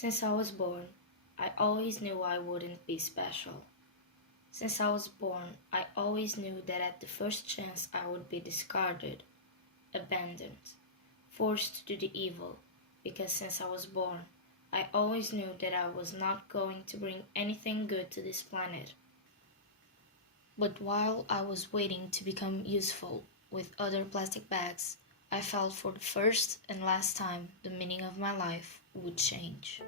Since I was born, I always knew I wouldn't be special. Since I was born, I always knew that at the first chance I would be discarded, abandoned, forced to do the evil, because since I was born, I always knew that I was not going to bring anything good to this planet. But while I was waiting to become useful with other plastic bags, I felt for the first and last time the meaning of my life would change.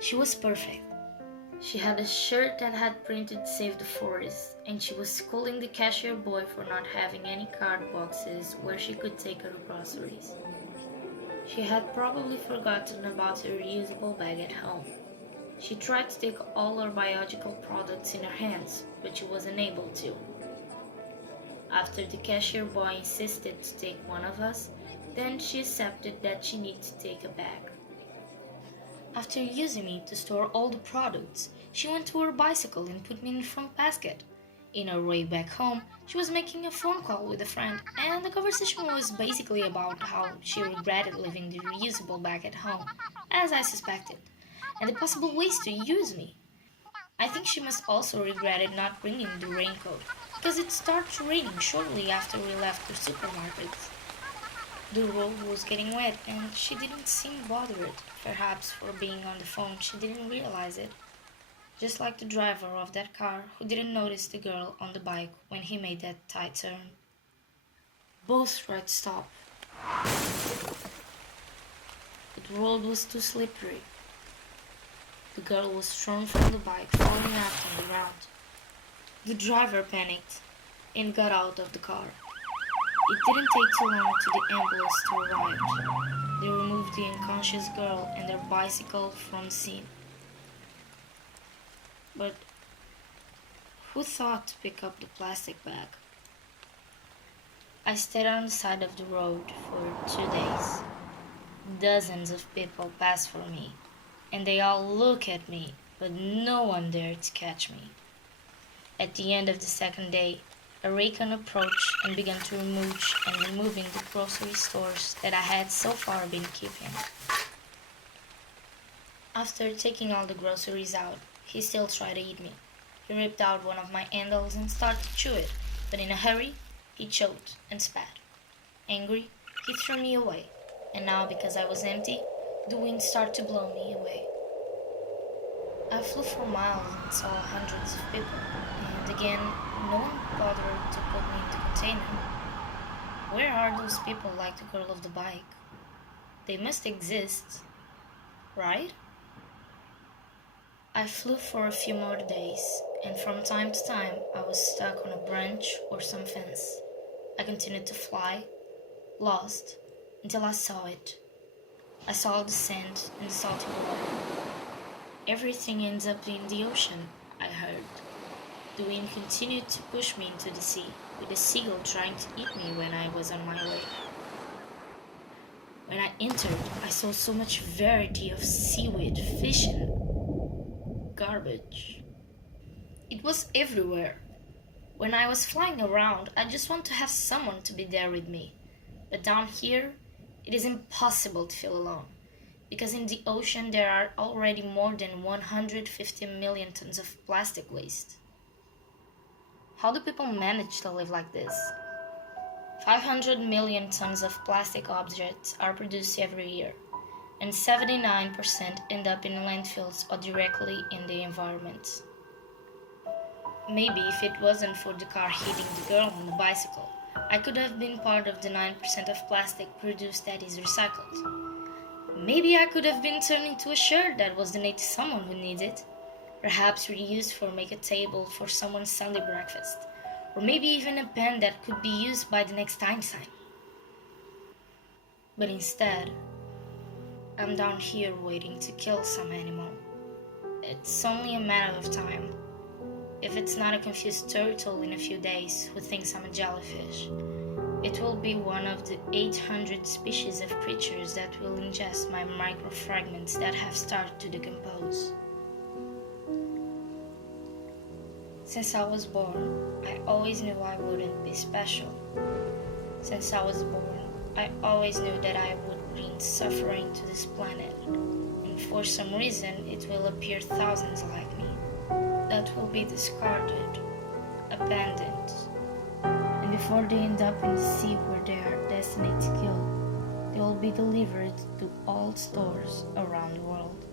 She was perfect. She had a shirt that had printed Save the Forest, and she was scolding the cashier boy for not having any card boxes where she could take her groceries. She had probably forgotten about her reusable bag at home. She tried to take all her biological products in her hands, but she was unable to. After the cashier boy insisted to take one of us, then she accepted that she needed to take a bag. After using me to store all the products, she went to her bicycle and put me in the front basket. In her way back home, she was making a phone call with a friend, and the conversation was basically about how she regretted leaving the reusable bag at home, as I suspected, and the possible ways to use me. I think she must also regretted not bringing the raincoat, because it started raining shortly after we left the supermarket. The road was getting wet and she didn't seem bothered. Perhaps for being on the phone she didn't realize it. Just like the driver of that car who didn't notice the girl on the bike when he made that tight turn. Both tried to stop, but the road was too slippery. The girl was thrown from the bike, falling out on the ground. The driver panicked and got out of the car. It didn't take too long to the ambulance to arrive. They removed the unconscious girl and their bicycle from the scene. But who thought to pick up the plastic bag? I stayed on the side of the road for 2 days. Dozens of people passed for me, and they all looked at me, but no one dared to catch me. At the end of the second day, a raccoon approached and began to removing the grocery stores that I had so far been keeping. After taking all the groceries out, he still tried to eat me. He ripped out one of my handles and started to chew it, but in a hurry, he choked and spat. Angry, he threw me away, and now because I was empty, the wind started to blow me away. I flew for miles and saw hundreds of people, and again, no one bothered to put me in the container. Where are those people like the girl of the bike? They must exist, right? I flew for a few more days, and from time to time I was stuck on a branch or some fence. I continued to fly, lost, until I saw it. I saw the sand and the salty water. Everything ends up in the ocean, I heard. The wind continued to push me into the sea, with a seagull trying to eat me when I was on my way. When I entered, I saw so much variety of seaweed, fish, and garbage. It was everywhere. When I was flying around, I just want to have someone to be there with me. But down here, it is impossible to feel alone, because in the ocean there are already more than 150 million tons of plastic waste. How do people manage to live like this? 500 million tons of plastic objects are produced every year, and 79% end up in landfills or directly in the environment. Maybe if it wasn't for the car hitting the girl on the bicycle, I could have been part of the 9% of plastic produced that is recycled. Maybe I could have been turned into a shirt that was donated to someone who needs it. Perhaps reused for make a table for someone's Sunday breakfast. Or maybe even a pen that could be used by the next Einstein. But instead, I'm down here waiting to kill some animal. It's only a matter of time. If it's not a confused turtle in a few days who thinks I'm a jellyfish, it will be one of the 800 species of creatures that will ingest my microfragments that have started to decompose. Since I was born, I always knew I wouldn't be special. Since I was born, I always knew that I would bring suffering to this planet, and for some reason it will appear thousands like me, that will be discarded, abandoned, and before they end up in the sea where they are destined to kill, they will be delivered to all stores around the world.